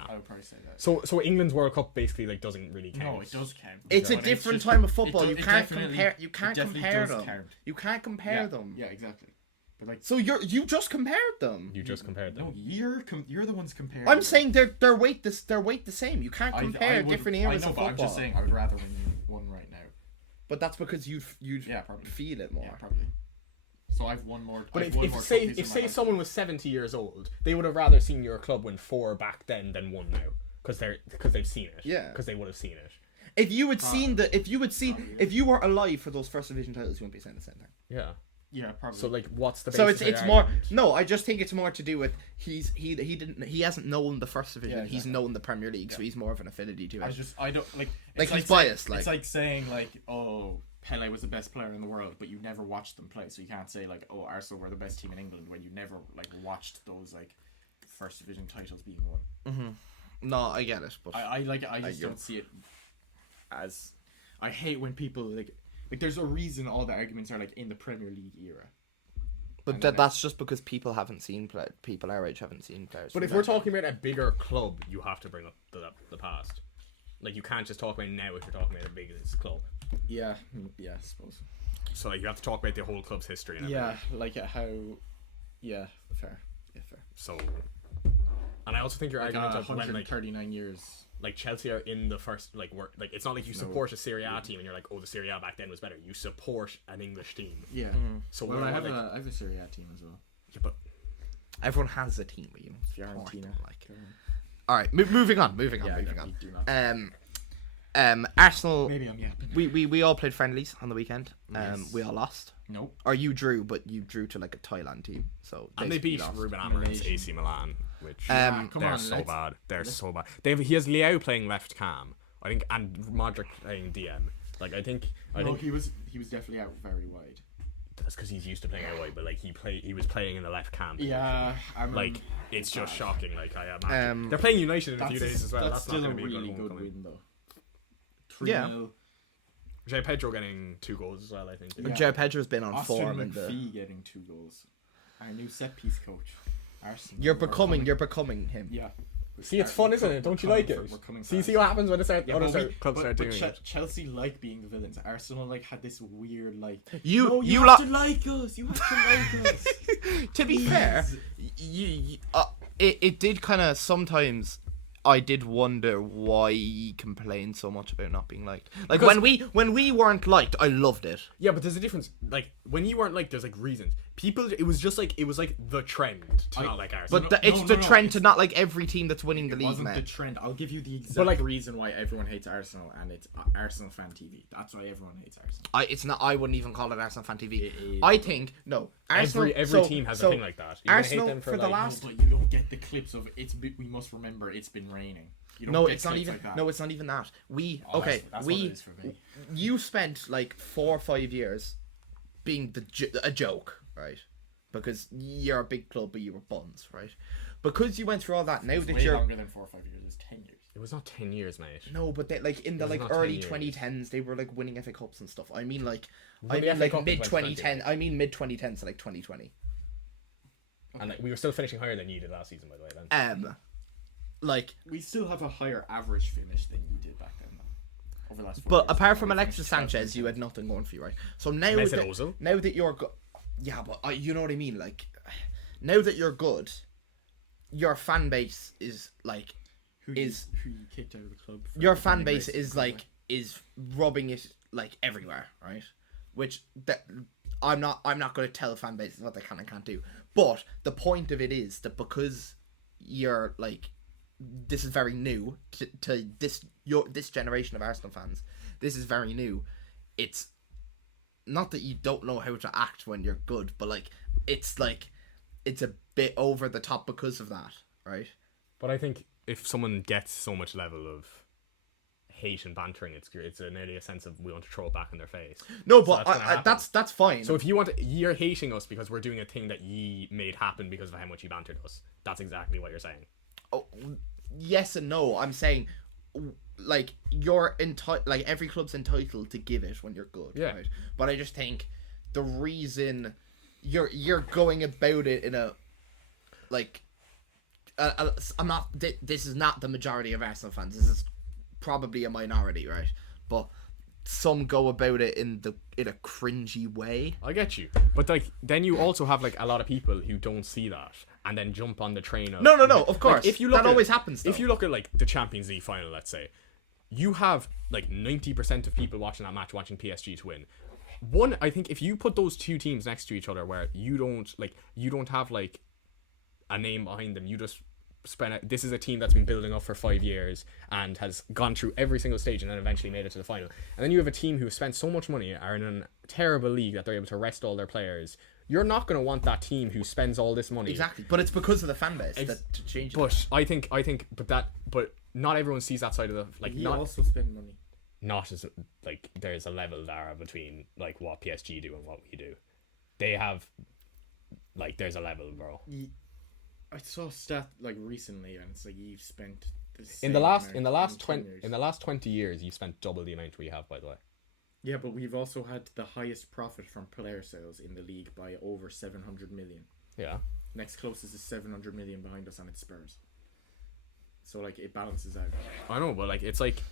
I would probably say that. So England's World Cup basically doesn't really count. No, it does count. It's a different time of football. You can't compare. You can't compare them. You can't compare them. Yeah, exactly. But so you just compared them. You just compared them. No, you're the ones comparing. I'm saying they're weight the same. You can't compare different areas of football. I'm just saying I would rather win one right now. But that's because you'd probably feel it more. Yeah, probably. So I've won more. But if someone was 70 years old, they would have rather seen your club win 4 back then than 1 now because they've seen it. Yeah. Because they would have seen it. If you were alive for those First Division titles, you wouldn't be saying the same thing. Yeah. Yeah, probably. So what's the basis? So it's more. No, I just think it's more to do with he hasn't known the First Division. Yeah, exactly. He's known the Premier League, so he's more of an affinity to it. I don't like. He's biased. It's like saying Pele was the best player in the world, but you never watched them play, so you can't say like, oh, Arsenal were the best team in England when you never like watched those like first division titles being won. Mm-hmm. No, I get it, but I just don't see it as. I hate when people like there's a reason all the arguments are like in the Premier League era. But that's just because people haven't seen people our age haven't seen players. But if we're talking about a bigger club, you have to bring up the past. Like you can't just talk about now if you're talking about a biggest club. Yeah, I suppose. So like you have to talk about the whole club's history. And yeah, like how. Yeah, fair. Yeah, fair. So, and I also think your argument of when like 39 years. Like Chelsea are in the first like work like it's not like you support a Serie A team and you're like, oh, the Serie A back then was better. You support an English team. Yeah. Mm-hmm. So I have a Serie A team as well. Yeah, but everyone has a team, you know. Fiorentina. Like. All right, moving on. Arsenal. Maybe I'm yapping. We all played friendlies on the weekend. Yes. We all lost. Nope. Or you drew, but you drew to like a Thailand team. So and they beat Ruben Amorim's AC Milan, which they're so bad. They're so bad. He has Leao playing left cam, I think, and Modric playing DM. Like I think he was definitely out very wide. That's because he's used to playing out wide, but like he was playing in the left cam. Yeah, like it's just shocking. Like I imagine they're playing United in a few days as well. That's still not a going to be really a good win though. 3-0. João Pedro getting 2 goals as well, I think. Yeah. João Pedro's been on Austin form. McPhee getting 2 goals. Our new set piece coach. Arsenal. You're becoming him. Yeah. See, it's fun, isn't it? Don't you like it? See what happens when clubs start doing it. Chelsea like being the villains. Arsenal like had this weird like you have to like us. You have to like us. To be fair, it did kind of sometimes. I did wonder why he complained so much about not being liked. Like because when we weren't liked, I loved it. Yeah, but there's a difference. Like when you weren't liked, there's like reasons. People, it was like the trend to not like Arsenal. But it's the trend to not like every team that's winning the league. It wasn't the trend. I'll give you the exact reason why everyone hates Arsenal, and it's Arsenal fan TV. That's why everyone hates Arsenal. It's not. I wouldn't even call it Arsenal fan TV. I think no. Arsenal, every team has a thing like that. You're Arsenal hate them for the last. But you don't get the clips of it's. We must remember it's been raining. No, it's not even. Like it's not even that. That's what it is for me. You spent like 4 or 5 years being a joke, right? Because you're a big club, but you were buns, right? Because you went through all that. Now that you're longer than 4 or 5 years, it's 10 years. It was not 10 years, mate. No, but they, like in the like early 2010s, they were like winning FA Cups and stuff. I mean like mid 2010. I mean mid 2010s to like 2020. Okay. And like, we were still finishing higher than you did last season, by the way. Then. Like we still have a higher average finish than you did back then, though. Over the last 4 but years, apart from Alexis Sanchez, you had nothing going for you, right? So now that you're yeah, but you know what I mean. Like now that you're good, your fan base is like who you kicked out of the club. Your fan base is like is rubbing it like everywhere, right? Which I'm not going to tell fan bases what they can and can't do. But the point of it is that because you're like. This is very new to this generation of Arsenal fans. This is very new. It's not that you don't know how to act when you're good, but like it's a bit over the top because of that, right? But I think if someone gets so much level of hate and bantering, it's nearly a sense of we want to throw it back in their face. No, so but that's fine. So if you're hating us because we're doing a thing that ye made happen because of how much you bantered us, that's exactly what you're saying. Oh, yes and no. I'm saying, like you're like every club's entitled to give it when you're good, right? But I just think the reason you're going about it in a like, I'm not. This is not the majority of Arsenal fans. This is probably a minority, right? But some go about it in a cringy way. I get you, but like then you also have like a lot of people who don't see that and then jump on the train of no. Of course, like, if you look that always happens. Though. If you look at like the Champions League final, let's say, you have like 90% of people watching that match watching PSG to win. I think if you put those two teams next to each other, where you don't have like a name behind them, you just this is a team that's been building up for 5 years and has gone through every single stage and then eventually made it to the final. And then you have a team who spent so much money, are in a terrible league that they're able to rest all their players. You're not going to want that team who spends all this money. Exactly, but it's because of the fan base to change it. But I think, but not everyone sees that side of the like. You also spend money. not as like there's a level there between like what PSG do and what we do. They have like there's a level, bro. I saw a stat like recently, and it's like you've spent in the last 20 years you've spent double the amount we have, by the way. Yeah, but we've also had the highest profit from player sales in the league by over 700 million. Yeah. Next closest is 700 million behind us, and it's Spurs. So like it balances out. I know, but like it's like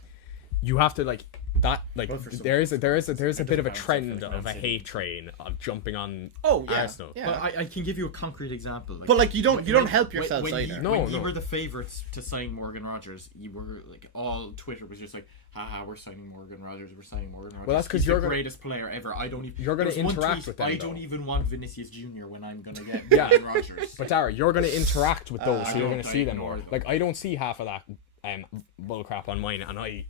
you have to like that like there is a bit of a trend of a hate train of jumping on Arsenal. Yeah. But I can give you a concrete example. But like you don't help yourselves either. When you were the favourites to sign Morgan Rogers, you were like all Twitter was just like, haha, we're signing Morgan Rogers. Well, that's because you're the greatest player ever. You're going to interact with them. I don't even want Vinicius Jr. when I'm going to get Morgan Rogers. But Daragh, you're going to interact with those, so you're going to see them more. Like I don't see half of that bullcrap on mine, and I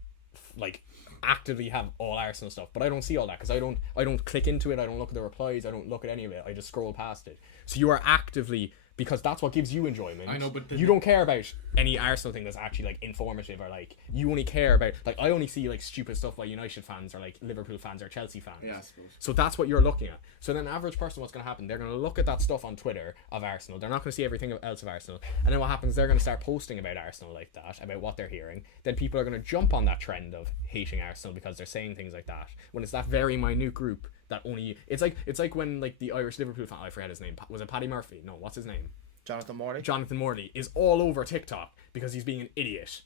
like actively have all Arsenal stuff, but I don't see all that because I don't click into it. I don't look at the replies. I don't look at any of it. I just scroll past it. So you are actively, because that's what gives you enjoyment. I know, but you don't care about any Arsenal thing that's actually like informative, or like you only care about like I only see like stupid stuff by United fans or like Liverpool fans or Chelsea fans. Yeah, I suppose. So that's what you're looking at. So then, average person, what's going to happen? They're going to look at that stuff on Twitter of Arsenal. They're not going to see everything else of Arsenal. And then what happens? They're going to start posting about Arsenal like that, about what they're hearing. Then people are going to jump on that trend of hating Arsenal because they're saying things like that. When it's that very minute group that only it's like when like the Irish Liverpool fan, I forget his name. Was it Paddy Murphy? No, what's his name? Jonathan Morley is all over TikTok because he's being an idiot.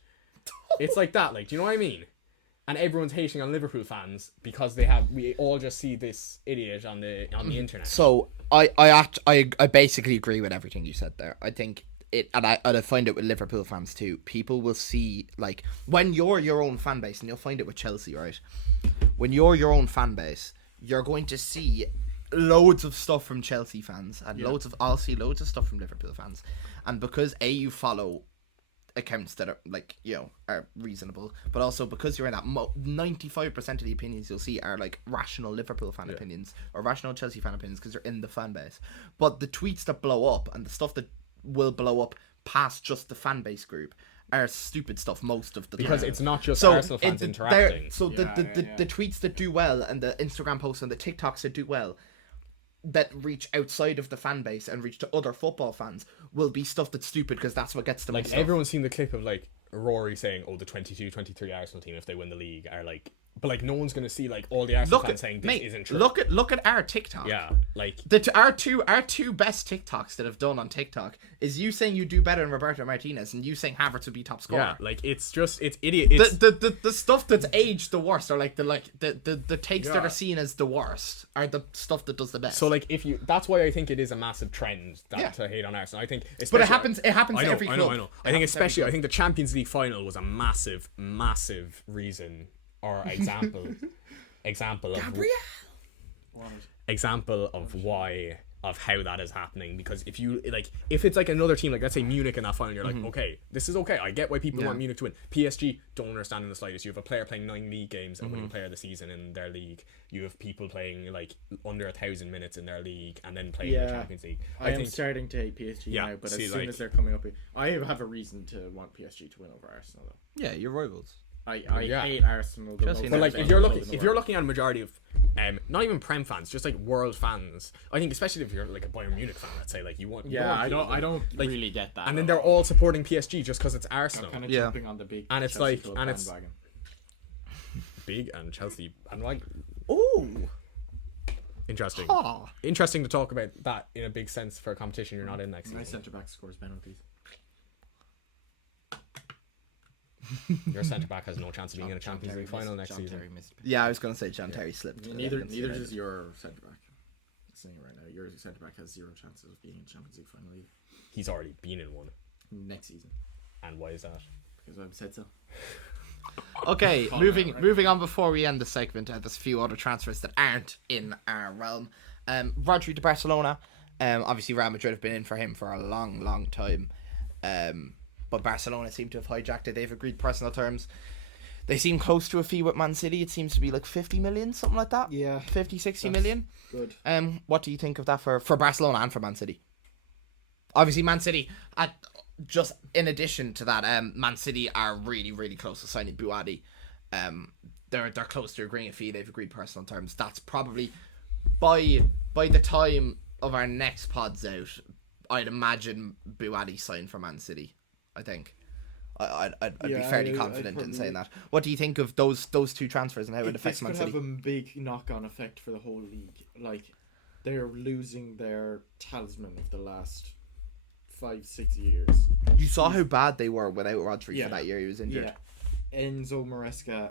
It's like that, like, do you know what I mean? And everyone's hating on Liverpool fans because we all just see this idiot on the internet. So I basically agree with everything you said there. I think it, and I find it with Liverpool fans too. People will see, like, when you're your own fan base, and you'll find it with Chelsea, right? When you're your own fan base, you're going to see loads of stuff from Chelsea fans, and I'll see loads of stuff from Liverpool fans, and because you follow accounts that are like, you know, are reasonable, but also because you're in that 95% of the opinions you'll see are like rational Liverpool fan opinions or rational Chelsea fan opinions because you're in the fan base. But the tweets that blow up and the stuff that will blow up past just the fan base group are stupid stuff most of the time. Because it's not just Arsenal fans interacting. So the tweets that do well and the Instagram posts and the TikToks that do well, that reach outside of the fan base and reach to other football fans, will be stuff that's stupid because that's what gets them. Like, everyone's seen the clip of like Rory saying, oh, the 22-23 Arsenal team, if they win the league, are like, but like no one's gonna see like all the Arsenal fans saying this isn't true. Look at our TikTok. Yeah, like our two best TikToks that have done on TikTok is you saying you do better than Roberto Martinez and you saying Havertz would be top scorer. Yeah, like it's idiot. It's the stuff that's aged the worst, or like the takes that are seen as the worst, are the stuff that does the best. So like that's why I think it is a massive trend to hate on Arsenal. I think, but it happens every club. I know. I think especially I think the Champions League final was a massive reason. Or example of why of how that is happening, because if it's like another team, like let's say Munich in that final, you're like, okay, this is okay, I get why people want Munich to win. PSG don't understand in the slightest. You have a player playing 9 league games and winning player of the season in their league. You have people playing like under 1,000 minutes in their league and then playing the Champions League. I think starting to hate PSG now, but as soon as they're coming up, I have a reason to want PSG to win over Arsenal though. Yeah, you're rivals. I hate Arsenal. But like if you're looking at a majority of not even Prem fans, just like world fans, I think especially if you're like a Bayern Munich fan, let's say, like you want. Yeah, I don't like, really get that. And then they're all supporting PSG just because it's Arsenal. Kind of jumping on the big. And it's Chelsea like, and it's bandwagon. Big and Chelsea and like, ooh, interesting. Interesting to talk about that in a big sense for a competition you're not in next season. My centre back scores penalties. Your centre back has no chance of being in a Champions League final next season. Yeah, I was going to say John Terry slipped. Neither does your centre back. I'm saying right now, your centre back has 0 chances of being in Champions League final either. He's already been in one next season. And why is that? Because I've said so. Okay, moving on before we end the segment. There's a few other transfers that aren't in our realm. Rodri to Barcelona. Obviously Real Madrid have been in for him for a long time. But Barcelona seem to have hijacked it. They've agreed personal terms. They seem close to a fee with Man City. It seems to be like 50 million, something like that. Yeah. 50, 60 million. Good. What do you think of that for Barcelona and for Man City? Obviously, Man City, just in addition to that, Man City are really, really close to signing Buadi. they're close to agreeing a fee. They've agreed personal terms. That's probably by the time of our next pod's out, I'd imagine Buwadi signed for Man City. I think I'd be fairly confident in saying that. What do you think of those two transfers and how it affects Man City? This could have a big knock-on effect for the whole league. Like, they're losing their talisman of the last 5-6 years. You saw how bad they were without Rodri for that year he was injured. Yeah. Enzo Maresca,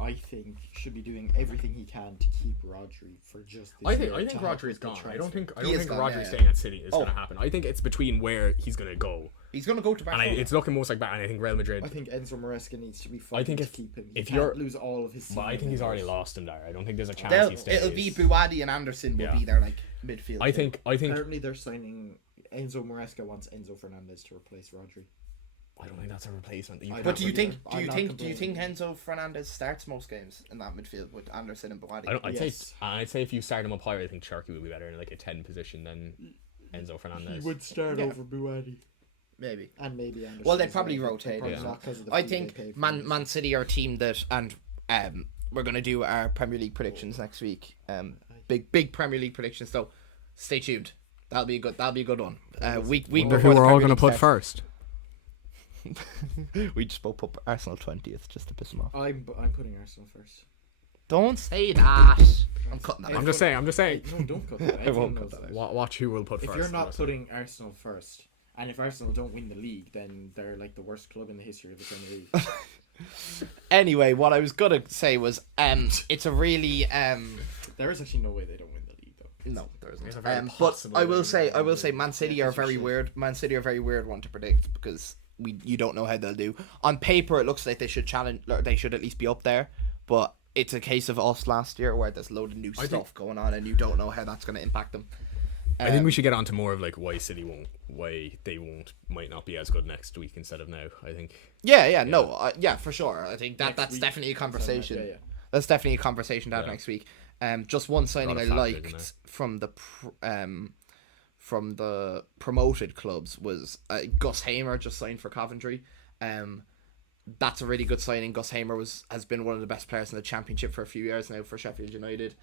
I think, should be doing everything he can to keep Rodri for just this year. I think Rodri is gone. I don't think gone, Rodri staying at City is going to happen. I think it's between where he's going to go. He's going to go to Barcelona. And it's looking most like that. And I think Real Madrid. I think Enzo Maresca needs to be I think to if, keep him. If you're lose all of his. But I think he's already lost him there. I don't think there's a chance he stays. It'll be Buwadi and Anderson will be there like midfield. I think. Apparently they're signing. Enzo Maresca wants Enzo Fernandez to replace Rodri. I don't think that's a replacement. But do you think Enzo Fernandez starts most games in that midfield with Anderson and Buwadi? I'd say if you start him up higher, I think Cherky would be better in like a 10 position than Enzo Fernandez. He would start over Buwadi. Maybe. And maybe Anderson. Well, they'd probably rotate. I think Man Man City are a team that, and we're going to do our Premier League predictions next week. Big Premier League predictions. So stay tuned. That'll be a good one. Week who we're all going to put first. We just both put Arsenal 20th just to piss them off. I'm putting Arsenal first. Don't say that. I'm cutting that. I'm just saying. No, don't cut that. I won't cut that out. Watch who will put first. If you're not putting Arsenal first, and if Arsenal don't win the league, then they're like the worst club in the history of the Premier League. Anyway, what I was gonna say was, it's a really There is actually no way they don't win the league, though. No, there isn't. But I will say, Man City are very weird. Man City are a very weird one to predict because you don't know how they'll do. On paper, it looks like they should challenge. Or they should at least be up there. But it's a case of us last year where there's a load of new stuff going on, and you don't know how that's going to impact them. I think we should get on to more of like why they might not be as good next week instead of now. I think. Yeah, for sure. I think that's definitely a conversation. That's definitely a conversation to have next week. Just one signing I liked from the promoted clubs was Gus Hamer just signed for Coventry. That's a really good signing. Gus Hamer has been one of the best players in the Championship for a few years now for Sheffield United.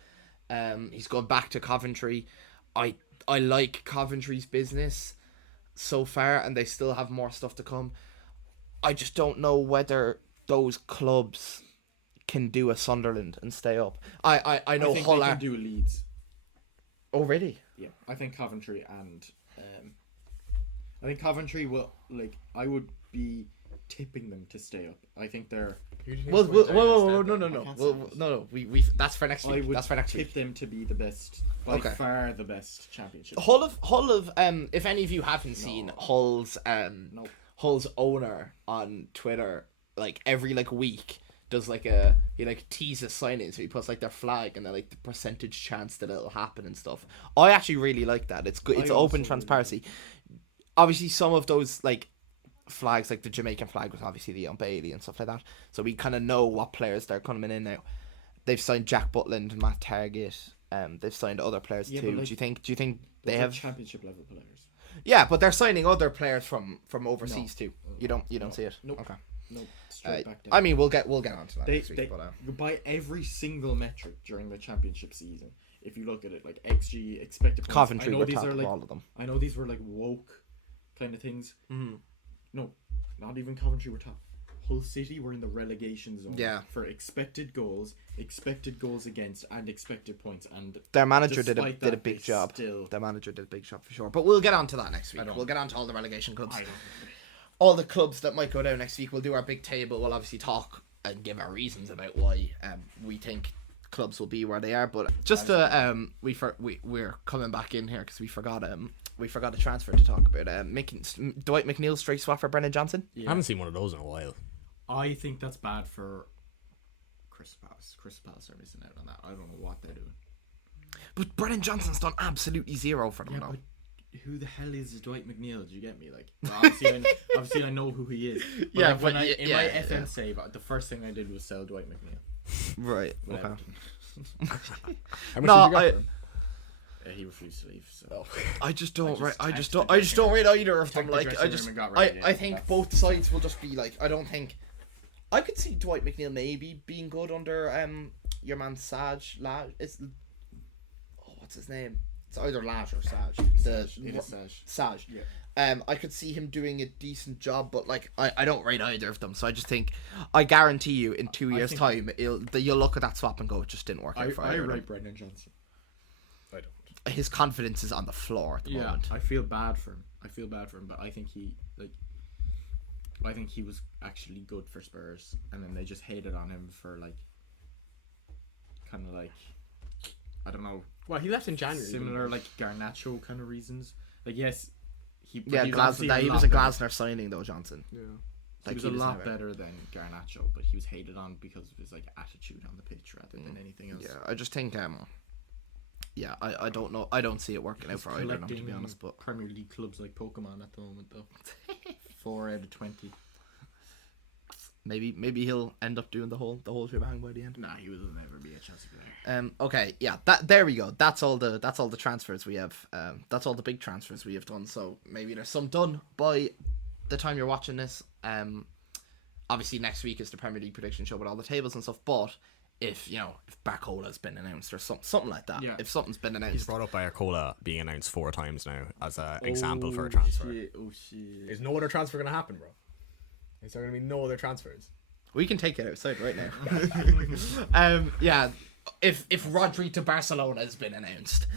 He's gone back to Coventry. I like Coventry's business so far, and they still have more stuff to come. I just don't know whether those clubs can do a Sunderland and stay up. I know Hull can do a Leeds. Oh, really? Yeah, I think Coventry and I think Coventry will I would be tipping them to stay up. I think they're. No. We that's for next week. That's for next week. Tip them to be the best, by far the best Championship. Hull of if any of you haven't seen Hull's owner on Twitter, every week does he teases signings, so he puts their flag and the percentage chance that it'll happen and stuff. I actually really like that. It's good. It's open transparency. Obviously, some of those flags, the Jamaican flag was obviously the Bailey and stuff like that, so we kind of know what players they're coming in now. They've signed Jack Butland and Matt Targett. They've signed other players too. Do you think they have Championship level players? Yeah, but they're signing other players from overseas too. You don't see it. Nope. Okay. No, straight back down. I mean, we'll get on to that next week. By every single metric during the Championship season, if you look at it, XG, expected points, Coventry were top of all of them. I know these were woke kind of things. Mm-hmm. No, not even Coventry were top. Hull City were in the relegation zone for expected goals against, and expected points. And their manager did a big job. Their manager did a big job for sure. But we'll get on to that next week. We'll get on to all the relegation clubs. All the clubs that might go down next week. We'll do our big table. We'll obviously talk and give our reasons about why we think clubs will be where they are. But just we're coming back in here because we forgot a transfer to talk about. Dwight McNeil straight swap for Brennan Johnson. I haven't seen one of those in a while. I think that's bad for Crystal Palace. Crystal Palace are missing out on that. I don't know what they're doing. But Brennan Johnson's done absolutely zero for them. Yeah, but who the hell is Dwight McNeil? Do you get me? Obviously I know who he is. But my FM save, the first thing I did was sell Dwight McNeil. Right. Okay. How much did you get for him? He refused to leave. So I just don't rate either of them. I think both sides will just be I don't think I could see Dwight McNeil maybe being good under your man Saj. What's his name? It's either Laj or Saj. Saj. Yeah. I could see him doing a decent job, but like I don't rate either of them. So I just think I guarantee you in 2 years' time you'll look at that swap and go, it just didn't work out for either. I rate Brendan Johnson. I don't. His confidence is on the floor at the moment. I feel bad for him. But I think he was actually good for Spurs, and then they just hated on him for like, kind of like, I don't know. Well, he left in January. Similar like Garnacho kind of reasons. Like yes, he was a Glasner signing though, Johnson. Yeah. Like, he was a lot better than Garnacho, but he was hated on because of his like attitude on the pitch rather than anything else. Yeah, I just think I don't know. I don't see it working out for either of them, to be honest. But Premier League clubs like Pokemon at the moment, though. 4 out of 20. Maybe he'll end up doing the whole shebang by the end. Nah, he will never be a Chelsea player. Okay, yeah. There we go. That's all the transfers we have. That's all the big transfers we have done. So maybe there's some done by the time you're watching this. Obviously next week is the Premier League prediction show with all the tables and stuff. But if Barcola's been announced or something like that, if something's been announced, he's brought up by Barcola being announced 4 times now as an example for a transfer. Shit. Is no other transfer gonna happen, bro? Is there going to be no other transfers? We can take it outside right now. If Rodri to Barcelona has been announced,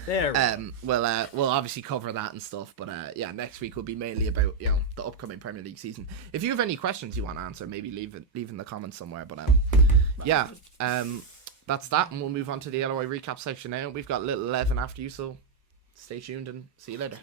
we'll obviously cover that and stuff. But next week will be mainly about the upcoming Premier League season. If you have any questions you want to answer, maybe leave in the comments somewhere. But that's that, and we'll move on to the LOI recap section now. We've got little 11 after you, so stay tuned and see you later.